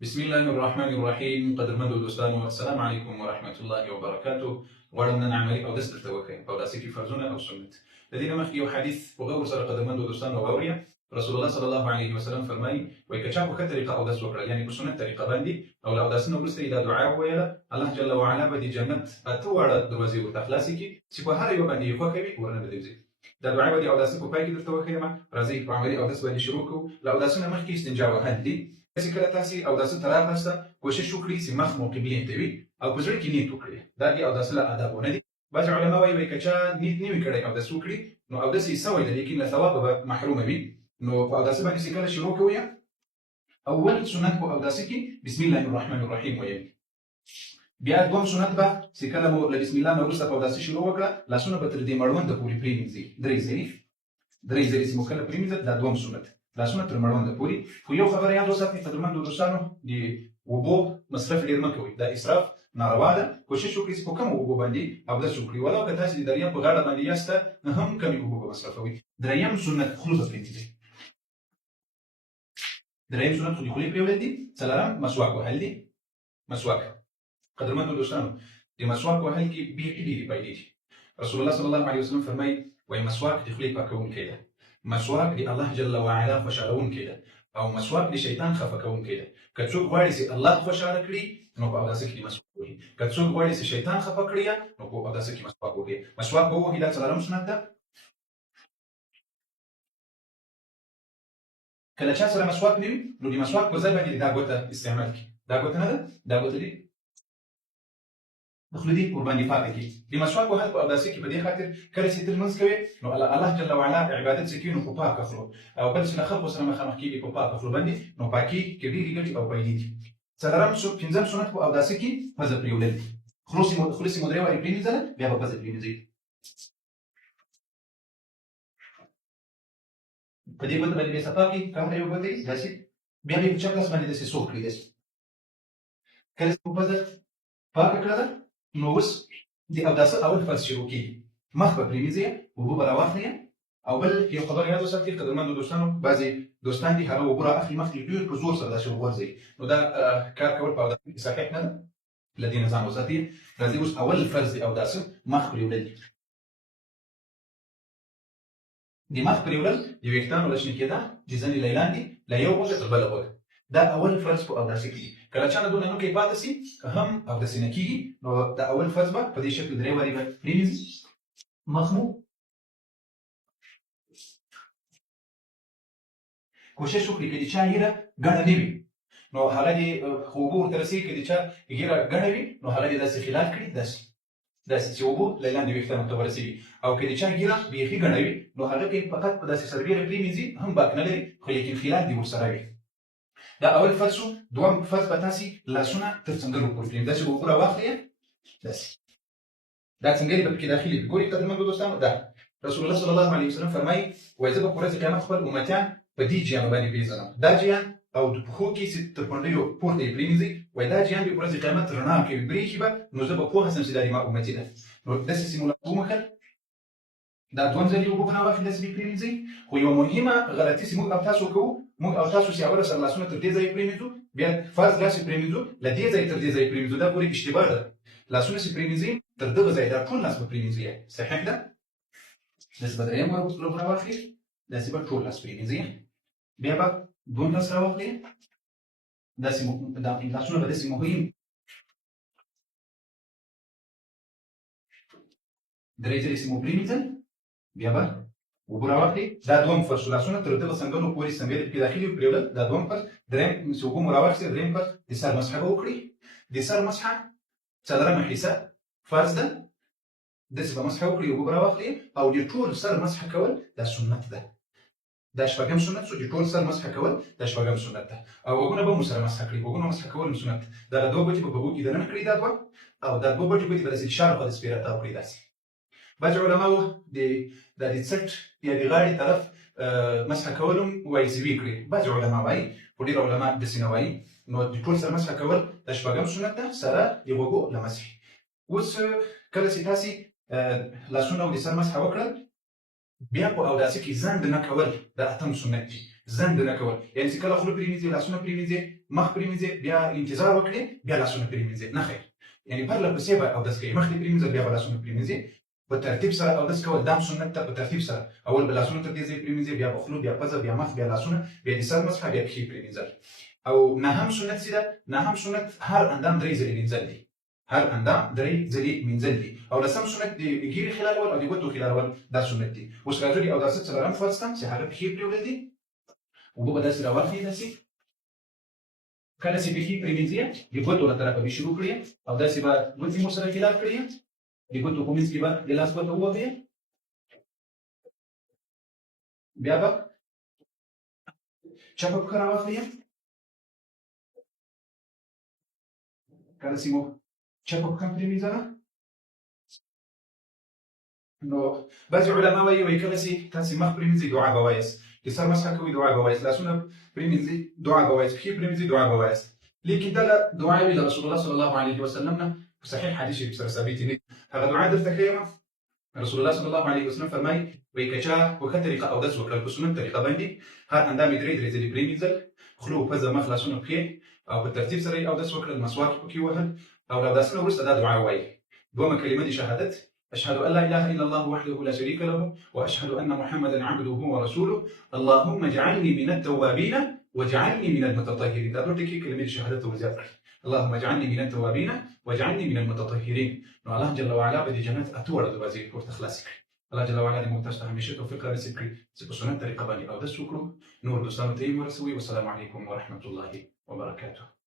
بسم الله الرحمن الرحيم. قدرمنو دوستانو، السلام عليكم ورحمة الله وبركاته. غواړم نن عملي او دس درته وکړم په داسې کې فرضونه او سنت. د دې مخکې یو حدیث په غور سره قدرمنو دوستانو واوریا. رسول الله صلی الله علیه وسلم فرمایي وای که چا په طریقه او دس وکړه، یعنی په سنت طریقه باندې او له داسنه وروسته دا دعا ویله، الله جل وعلا به د جنت اته وړه دروازې ورته خلاصې کړي چې په هر یو باندې یې خوښوي ورننه دې. دا دعا به د اوداسه په پای کې درته وکړم. راځي په عملي اودس باندې شروع کوو. له اوداسه مخکې استنجا وهل دي. چې کله تاسو اوداسه تر راغلسته کوشش وکړئ چې مخ مو قبلې ته وي او په زړه کې نیت وکړئ. دا د اوداسه له آدابونه دي. بعض علما وایي که چا نیت نه وي کړی اودس وکړي نو اودس یې سوی دی، لیکن له ثواب به محروم وي. نو په اوداسه باندې چې کله شروع کوئ، اول سنت په اوداسه کې بسم الله الرحمن الرحیم وایي. بیا دوم سنت به چې کله مو له بسم الله نه وروسته په اوداسه شروع وکړه، لاسونه به تر دې مړونده پورې پرېمنځئ. درې ځلې چې مو کله پرېمنځل، دا دوم سنت، لاسونه تر مړونده پورې. خو یو خبره یاد وساتئ قدرمنو دوستانو، د اوبو مصرف ډېر مه کوئ. دا اسراف ناروا ده. کوشش وکړئ چې په کمو اوبو باندې اودس وکړئ، ولو که تاسو د دریاب په غاړه باندې یاسته هم کمې اوبه به مصرفوئ. دریم سنت خوله به پرېمنځئ. دریم سنت خو د خولې پرېولل دي. څلورم مسواک وهل دي. مسواک قدرمنو دوستانو، د مسواک وهل کې بیخي ډېرې فایدې دي. رسول الله صلی الله علیه وسلم فرمایي وایي مسواک د خولې پاکوونکی ده، مسواک د الله جل وعلا خوشالونکی ده، او مسواک د شیطان خفه کوونکی ده. که څوک غواړي چې الله خوشاله کړي نو په اوداسه کې مسواک ووهي. که څوک غواړي چې شیطان خفه کړي نو په اوداسه کې مسواک ووهي. مسواک ووهي، دا څلورم سنت ده. کله چا سره مسواک نه وي نو د مسواک په ځای باندې دا ګوته استعمال کړي. دا ګوته نه ده، دا ګوته دي د خولې دې ورباندې پاکه کړي. د مسواک وهل په اوداسه کې په دې خاطر کله چې ته لمونځ کوې نو الله جل وعلا عبادت چې کوي نو په پاکه خوله، او بل چې له خلکو سره مخامخ کېږي په پاکه خوله باندې، نو پاکي کې ډېرې ګټې او فایدې دي. پنځم سنت په اوداسه کې پزه پرېولل دي. خوله چې مو درې وارې پرېمنځله، بیا به پزه پرېمنځئ. په دې ګوته باندې بیا صفا کړئ، کومه یو ګوته یې داسې، بیا به یې په چپ لاس باندې داسې سوق کړئ. داسې کله چې مو پزه پاکه کړله نو اوس د اوداسه اول فرض شروع کېږي. مخ به پرېمنځئ، اوبه به راواخلئ. او بل یو خبر یاد وساتئ قدرمنو دوستانو، بعضې دوستان دي هغه اوبه رااخلي مخکې ډېر په زور سره داسې وغورځوي، نو دا کار کول په اوداسه کې صحیح نه ده. له دې نه ځان وساتئ. راځئ اوس اول فرض د اوداسه مخ پرېولل دي. د مخ پرېولل د ویښتانو له شنه کېدا د زنې له لاندې له یو غوږه تر بله غوږه، دا اول فرض په اوداسه کې دي. کله چا نه دونه نوکی پاتې سي هم اوداسه نه کېږي، نو دا اول فرض به په دې شکل درې وارې به پرېمنځي. مخ مو کوشش وکړئ که د چا ږیره ګڼه نه وي نو هغه دې اوبه ورته رسېږي. که د چا ږیره ګڼه وي نو هغه دې داسې خلال کړي، داسې چې اوبه له لاندې ویښتانو ته ورسېږي. او که د چا ږیره بیخي ګڼه وي نو هغه کې فقط په داسې سربیره پرېمنځي، هم باک نه لري، خو لیکن خلال دې ورسره وي. دا اول فرض شو. دوم فرض به تاسې لاسونه تر څنګلو پورې پرېمنځئ. داسې اوبه راواخلئ، داسې دا څنګلې به پکې داخلي وي. ګورئ قدرمنو دوستانو، دا رسول الله صلی الله علیه وسلم فرمایي وایي زه به په ورځ قیامت خپل امتیان په دې جیانو باندې پېژنم. دا جیان او د پښو کې چې تر پنډیو پورته یې پرېمنځئ، وایي دا جیان به په ورځ قیامت رڼا کوي، برېښي به، نو زه به پوهه شم چې دا د ما امتي ده. نو داسې چې مو له وموښل، دا دوم ځلې اوبه به راواخلئ، داسې به یې پرېمنځئ. خو یوه مهمه غلطي چې موږ او تاسو کوو، موږ او تاسو چې اوله سره لاسونه تر دې ځایه پرېمنځو، بیا فرض داسې پرېمنځو له دې ځایه تر دې ځایه پرېمنځو. دا پورې اشتباه ده. لاسونه چې پرېمنځئ تر دغه ځایه، دا ټول لاس به پرېمنځئ. صحیح ده؟ داسې به درېیم وار راواخلئ، داسې به ټول لاس پرېمنځئ. بیا به دوم لاس راواخلئ، داسې لاسونه به داسې مهم درې ځلې چې مو پرېمنځل، بیا به اوبه راواخلئ. دا دوم فرض شو. لاسونه تر دغه څنګلو پورې څنګلې پکې داخلي وي پرېولل، دا دوم فرض. درېیم چې اوبه مو راواخیستې، درېیم فرض د سر مسحه به وکړئ. د سر مسحه څلورمه حصه فرض ده. داسې به مسحه وکړئ، اوبه به راواخلئ، او د ټول سر مسحه کول دا سنت ده. دا شپږم سنت شو. د ټول سر مسحه کول دا شپږم سنت ده. او غوږونه به مو سره مسحه کړئ. غوږونه مسحه کول هم سنت. دغه دوه بټې به په غوږ کې دننه کړئ، دا دوه، او دا دوه بټې به داسې شاوخوا د سپېره تاو کړئ. داسې بعضې علماو دا د څټ یا د غاړې طرف مسحه کول هم وایي چې ویې کړئ. بعضې علما وایي، خو ډېر علما داسې نه وایي. نو د ټول سر مسحه کول دا شپږم سنت ده، سره د غوږو له مسحې. اوس کله چې تاسې لاسونه او د سر مسحه وکړل، بیا په اوداسه کې زند نه کول دا اتم سنت دي. زند نه کول، یعنې چې کله خوله پرېمنځئ، لاسونه پرېمنځئ، مخ پریمینځي بیا انتظار وکړي بیا لاسونه پریمینځي نه خیر یعنی پر لپسې به اودس کوي مخکې پریمینځي بیا به لاسونه پریمینځي په ترتیب سره اودس کول دام سنت ته په ترتیب سره اول به لاسونه تر دې ځای پریمینځي بیا به خولو بیا پزه بیا مخ بیا لاسونه بیا د سر مسحه بیا پښې پریمینځل او نهم سنت څه ده نهم سنت هر اندام درې ځلې مینځل دي هر اندام درې ځلې مینځل دي او لسم سنت د ګیرې خلالول او د ګوتو خلالول دا سنت دي اوس راځو د اوداسه څلورم فرض ته چې هغه پښې پرېولل دي اوبه به داسې راواخلي داسې کله چې پښې پرېمینځي د ګوتو له طرفه به شروع کړي او داسې به ګوتې مو سره خلاف کړي د ګوتو په منځ کې به د لاس ګوته ووهي بیا به چپه پښه راواخلي کله چې مو چپه پښه پرېمینځله نو بعضې علما وایي کله چې تاسې مخ پرېمینځئ دعا به وایاست د سر مسحه کوئ دعا به وایاست لاسونه پرېمینځئ دعا به وایاست پښې پرېمینځئ دعا به وایاست لیکن دغه دعاوې د رسول الله صلی الله علیه وسلم نه په صحیح حدیث شریف سره ثابتې نه دي هغه دعا درته ښیم رسول الله صلی الله علیه وسلم فرمایي وایي که چا په ښه طریقه اودس وکړل په سنت طریقه باندې هر اندام یې درې درې ځلې پرېمینځل خولو پزه مخ لاسونه پښې او په ترتیب سره یې اودس وکړل مسواک پکې ووهل او له اوداسه نه وروسته دا دعا وایي دومه کلمه دي شهادت أشهد أن لا إله إلا الله وحده لا شريك له وأشهد أن محمدا عبده ورسوله اللهم اجعلني من التوابين واجعلني من المتطهرين دا دوټ کې کلمې شهادت وزیات اللهم اجعلني من التوابين واجعلني من المتطهرين نو الله جل وعلا به د جنت اتوړه دروازې ورته خلاص کړي الله جل وعلا دې موږ ته همیشه توفیق رانصیب کړي چې په سنت طریقه باندې اودس وکړو نور دوستانو ته یې ورسوي والسلام علیکم ورحمة الله وبرکاته